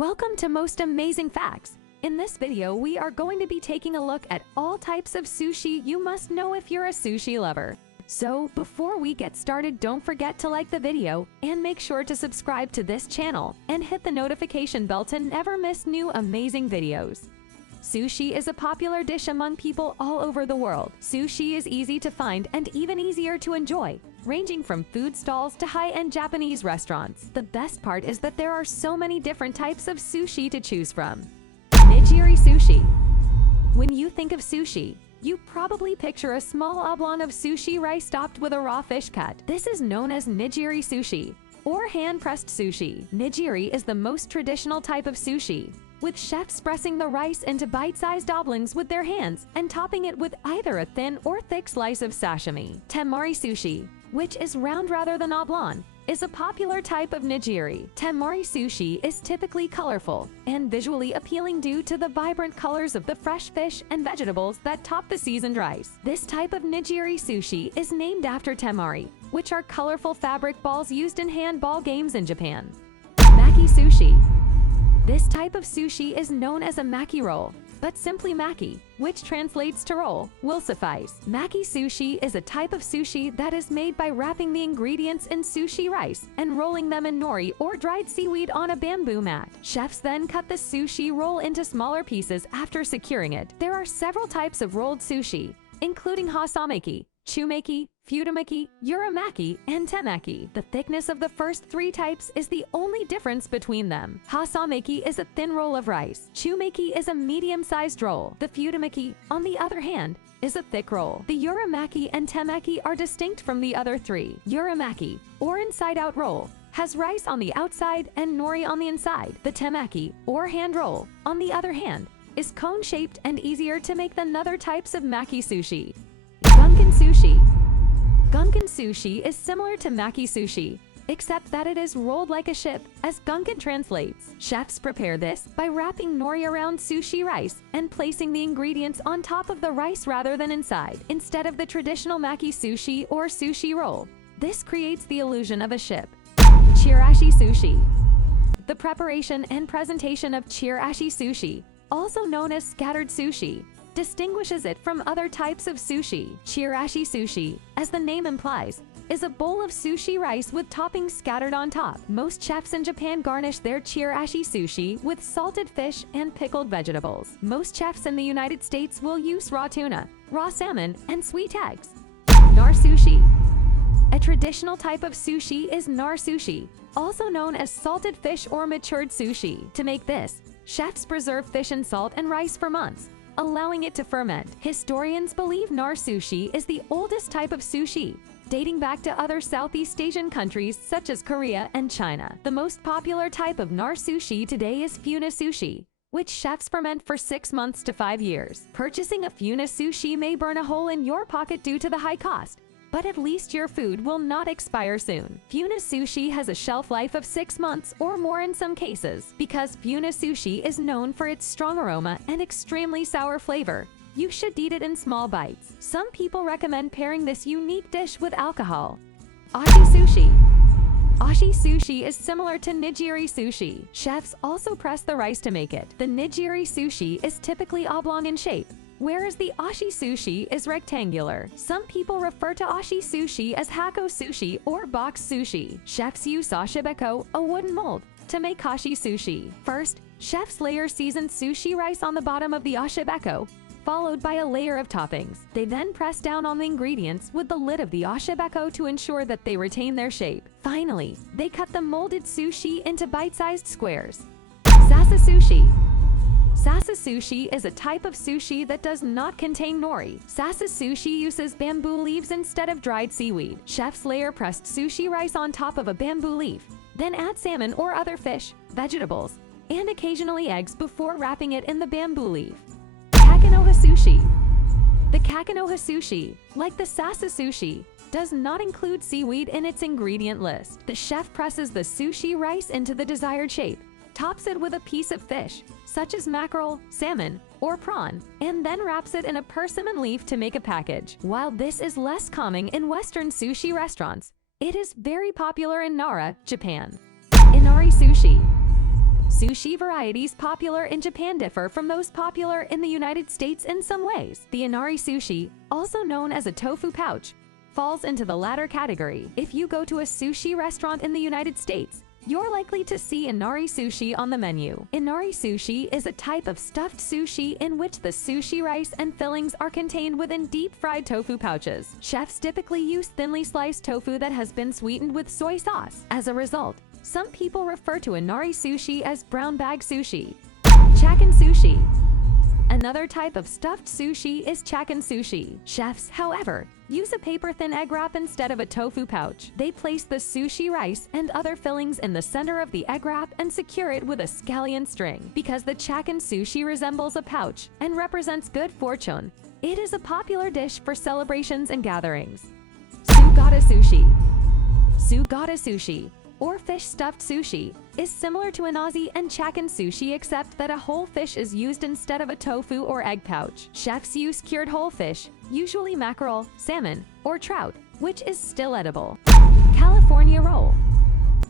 Welcome to Most Amazing Facts. In this video, we are going to be taking a look at all types of sushi you must know if you're a sushi lover. So, before we get started, don't forget to like the video and make sure to subscribe to this channel and hit the notification bell to never miss new amazing videos. Sushi is a popular dish among people all over the world. Sushi is easy to find and even easier to enjoy, ranging from food stalls to high-end Japanese restaurants. The best part is that there are so many different types of sushi to choose from. Nigirizushi. When you think of sushi, you probably picture a small oblong of sushi rice topped with a raw fish cut. This is known as Nigirizushi, or hand-pressed sushi. Nigiri is the most traditional type of sushi, with chefs pressing the rice into bite-sized oblongs with their hands and topping it with either a thin or thick slice of sashimi. Temari sushi, which is round rather than oblong, is a popular type of nigiri. Temari sushi is typically colorful and visually appealing due to the vibrant colors of the fresh fish and vegetables that top the seasoned rice. This type of nigiri sushi is named after temari, which are colorful fabric balls used in handball games in Japan. Makizushi. This type of sushi is known as a maki roll, but simply maki, which translates to roll, will suffice. Makizushi is a type of sushi that is made by wrapping the ingredients in sushi rice and rolling them in nori or dried seaweed on a bamboo mat. Chefs then cut the sushi roll into smaller pieces after securing it. There are several types of rolled sushi, including hasamaki, chumaki, futamaki, uramaki, and temaki. The thickness of the first three types is the only difference between them. Hasamaki is a thin roll of rice. Chumaki is a medium-sized roll. The futamaki, on the other hand, is a thick roll. The uramaki and temaki are distinct from the other three. Uramaki, or inside-out roll, has rice on the outside and nori on the inside. The temaki, or hand roll, on the other hand, is cone-shaped and easier to make than other types of Makizushi. Gunkan sushi. Gunkan sushi is similar to Makizushi, except that it is rolled like a ship, as Gunkan translates. Chefs prepare this by wrapping nori around sushi rice and placing the ingredients on top of the rice rather than inside, instead of the traditional Makizushi or sushi roll. This creates the illusion of a ship. Chirashizushi. The preparation and presentation of Chirashizushi, also known as scattered sushi, distinguishes it from other types of sushi. Chirashizushi, as the name implies, is a bowl of sushi rice with toppings scattered on top. Most chefs in Japan garnish their chirashizushi with salted fish and pickled vegetables. Most chefs in the United States will use raw tuna, raw salmon, and sweet eggs. Narezushi. A traditional type of sushi is Narezushi, also known as salted fish or matured sushi. To make this, chefs preserve fish in salt and rice for months, allowing it to ferment. Historians believe Narezushi is the oldest type of sushi, dating back to other Southeast Asian countries such as Korea and China. The most popular type of Narezushi today is funa-sushi, which chefs ferment for 6 months to 5 years. Purchasing a funa-sushi may burn a hole in your pocket due to the high cost, but at least your food will not expire soon. Funa-sushi has a shelf life of 6 months or more in some cases. Because funa-sushi is known for its strong aroma and extremely sour flavor, you should eat it in small bites. Some people recommend pairing this unique dish with alcohol. Oshizushi. Oshizushi is similar to Nigirizushi. Chefs also press the rice to make it. The Nigirizushi is typically oblong in shape, whereas the Oshizushi is rectangular. Some people refer to Oshizushi as hako-sushi or box sushi. Chefs use oshibeko, a wooden mold, to make hako-sushi. First, chefs layer seasoned sushi rice on the bottom of the oshibeko, followed by a layer of toppings. They then press down on the ingredients with the lid of the oshibeko to ensure that they retain their shape. Finally, they cut the molded sushi into bite-sized squares. Sasasushi. Sasasushi is a type of sushi that does not contain nori. Sasasushi uses bamboo leaves instead of dried seaweed. Chefs layer pressed sushi rice on top of a bamboo leaf, then add salmon or other fish, vegetables, and occasionally eggs before wrapping it in the bamboo leaf. Hako-sushi. The hako-sushi, like the sasasushi, does not include seaweed in its ingredient list. The chef presses the sushi rice into the desired shape, tops it with a piece of fish, such as mackerel, salmon, or prawn, and then wraps it in a persimmon leaf to make a package. While this is less common in Western sushi restaurants, it is very popular in Nara, Japan. Inari sushi. Sushi varieties popular in Japan differ from those popular in the United States in some ways. The Narezushi, also known as a tofu pouch, falls into the latter category. If you go to a sushi restaurant in the United States, you're likely to see Nigirizushi on the menu. Nigirizushi is a type of stuffed sushi in which the sushi rice and fillings are contained within deep-fried tofu pouches. Chefs typically use thinly sliced tofu that has been sweetened with soy sauce. As a result, some people refer to Nigirizushi as brown bag sushi. Chakan sushi. Another type of stuffed sushi is chakan sushi. Chefs, however, use a paper-thin egg wrap instead of a tofu pouch. They place the sushi rice and other fillings in the center of the egg wrap and secure it with a scallion string. Because the chakan sushi resembles a pouch and represents good fortune, it is a popular dish for celebrations and gatherings. Sugata sushi. Sugata sushi, or fish stuffed sushi, is similar to anazi and chakan sushi except that a whole fish is used instead of a tofu or egg pouch. Chefs use cured whole fish, usually mackerel, salmon, or trout, which is still edible. California roll.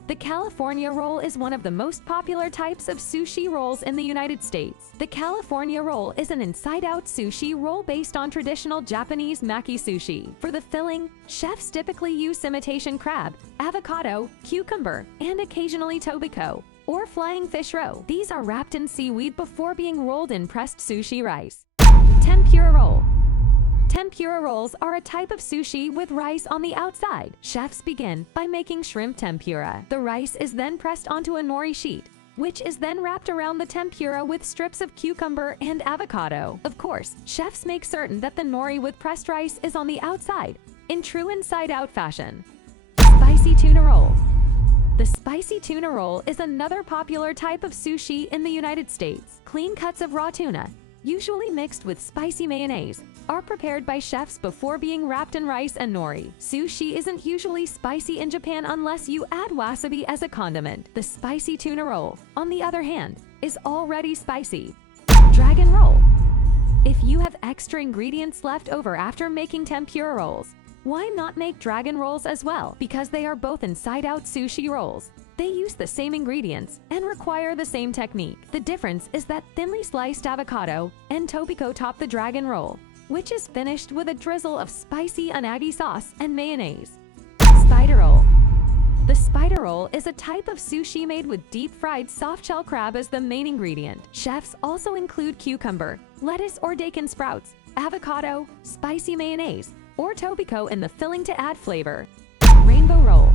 The California roll is one of the most popular types of sushi rolls in the United States. The California roll is an inside-out sushi roll based on traditional Japanese Makizushi. For the filling, chefs typically use imitation crab, avocado, cucumber, and occasionally tobiko, or flying fish roe. These are wrapped in seaweed before being rolled in pressed sushi rice. Tempura roll. Tempura rolls are a type of sushi with rice on the outside. Chefs begin by making shrimp tempura. The rice is then pressed onto a nori sheet, which is then wrapped around the tempura with strips of cucumber and avocado. Of course, chefs make certain that the nori with pressed rice is on the outside, in true inside-out fashion. Spicy tuna roll. The spicy tuna roll is another popular type of sushi in the United States. Clean cuts of raw tuna, usually mixed with spicy mayonnaise, are prepared by chefs before being wrapped in rice and nori. Sushi isn't usually spicy in Japan unless you add wasabi as a condiment. The spicy tuna roll, on the other hand, is already spicy. Dragon roll. If you have extra ingredients left over after making tempura rolls, why not make dragon rolls as well? Because they are both inside-out sushi rolls. They use the same ingredients and require the same technique. The difference is that thinly sliced avocado and tobiko top the dragon roll, which is finished with a drizzle of spicy unagi sauce and mayonnaise. Spider roll. The spider roll is a type of sushi made with deep-fried soft-shell crab as the main ingredient. Chefs also include cucumber, lettuce or daikon sprouts, avocado, spicy mayonnaise, or tobiko in the filling to add flavor. Rainbow roll.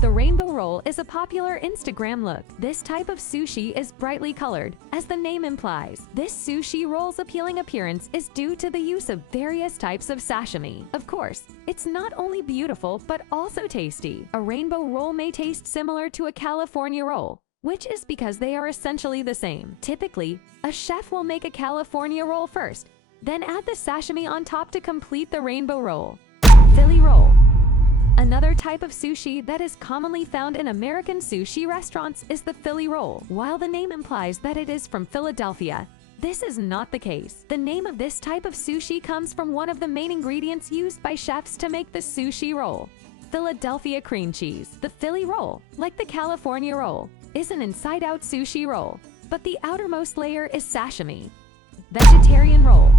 The rainbow roll is a popular Instagram look. This type of sushi is brightly colored, as the name implies. This sushi roll's appealing appearance is due to the use of various types of sashimi. Of course, it's not only beautiful but also tasty. A rainbow roll may taste similar to a California roll, which is because they are essentially the same. Typically, a chef will make a California roll first, then add the sashimi on top to complete the rainbow roll. Philly roll. Another type of sushi that is commonly found in American sushi restaurants is the Philly roll. While the name implies that it is from Philadelphia, this is not the case. The name of this type of sushi comes from one of the main ingredients used by chefs to make the sushi roll: Philadelphia cream cheese. The Philly roll, like the California roll, is an inside-out sushi roll, but the outermost layer is sashimi. Vegetarian roll.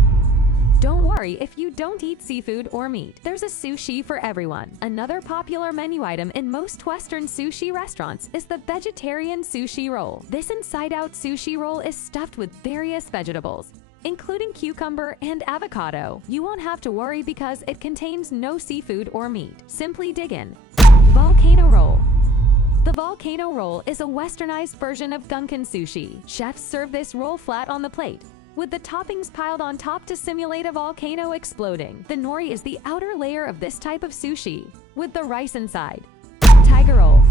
Don't worry if you don't eat seafood or meat. There's a sushi for everyone. Another popular menu item in most Western sushi restaurants is the vegetarian sushi roll. This inside-out sushi roll is stuffed with various vegetables, including cucumber and avocado. You won't have to worry because it contains no seafood or meat. Simply dig in. Volcano roll. The volcano roll is a westernized version of Gunkan sushi. Chefs serve this roll flat on the plate, with the toppings piled on top to simulate a volcano exploding. The nori is the outer layer of this type of sushi, with the rice inside. Tiger roll.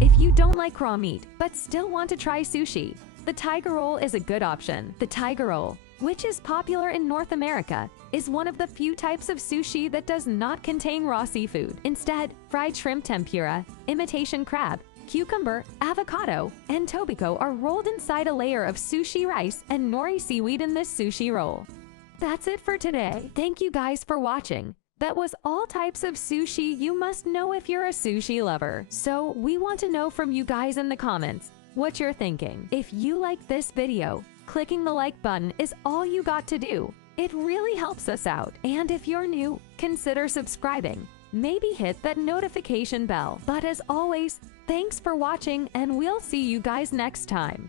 If you don't like raw meat, but still want to try sushi, the tiger roll is a good option. The tiger roll, which is popular in North America, is one of the few types of sushi that does not contain raw seafood. Instead, fried shrimp tempura, imitation crab, cucumber, avocado, and tobiko are rolled inside a layer of sushi rice and nori seaweed in this sushi roll. That's it for today. Thank you guys for watching. That was all types of sushi you must know if you're a sushi lover. So we want to know from you guys in the comments, what you're thinking. If you like this video, clicking the like button is all you got to do. It really helps us out. And if you're new, consider subscribing. Maybe hit that notification bell. But as always, thanks for watching, and we'll see you guys next time.